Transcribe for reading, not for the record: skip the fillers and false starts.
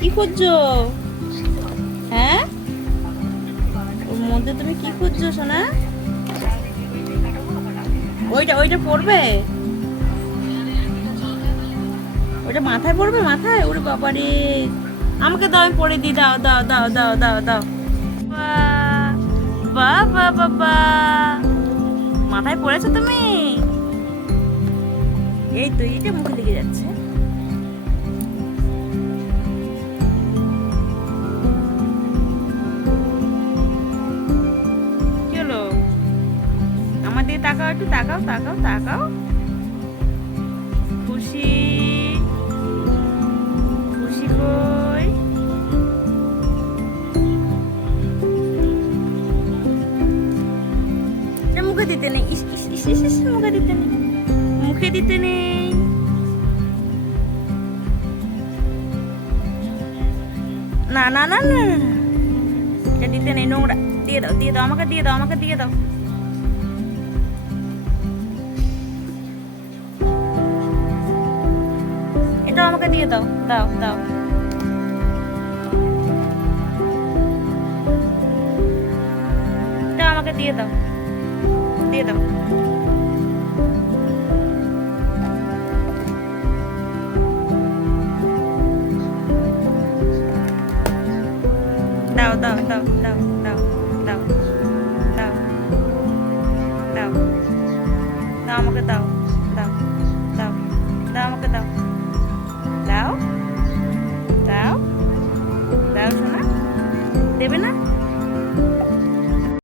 কি খুঁজছো? হ্যাঁ, ওর মধ্যে তুমি কি খুঁজছো সোনা? ওইটা ওইটা পড়বে, ওইটা মাথায় পড়বে, মাথায়? ওরে বাবা রে, আমাকে দাও, আমি পড়ে দিই, দাও দাও দাও দাও দাও দাও। বাহ বাহ বাহ বাহ, মাথায় পড়েছো তুমি? এই তো, এইটা মুখে লেগে যাচ্ছে। কি হলো? আমার দিকে তাকাও, একটু তাকাও তাকাও তাকাও। খুশি, খুশি কই? এটা মুখে দিতে নেই, ইস ইস ইস ইস ইস, মুখে দিতে নেই, মুখে দিতে নেই। না না না না না, এটা দিতে নেই, নোংরা। দিয়ে দাও দিয়ে দাও, আমাকে দিয়ে দাও, আমাকে দিয়ে দাও। এটা আমাকে দিয়ে দাও, দাও দাও। এটা আমাকে দিয়ে দাও, দিয়ে দাও। দাও দাও দাও দাও দাও দাও দাও দাও দাও, আমাকে দাও।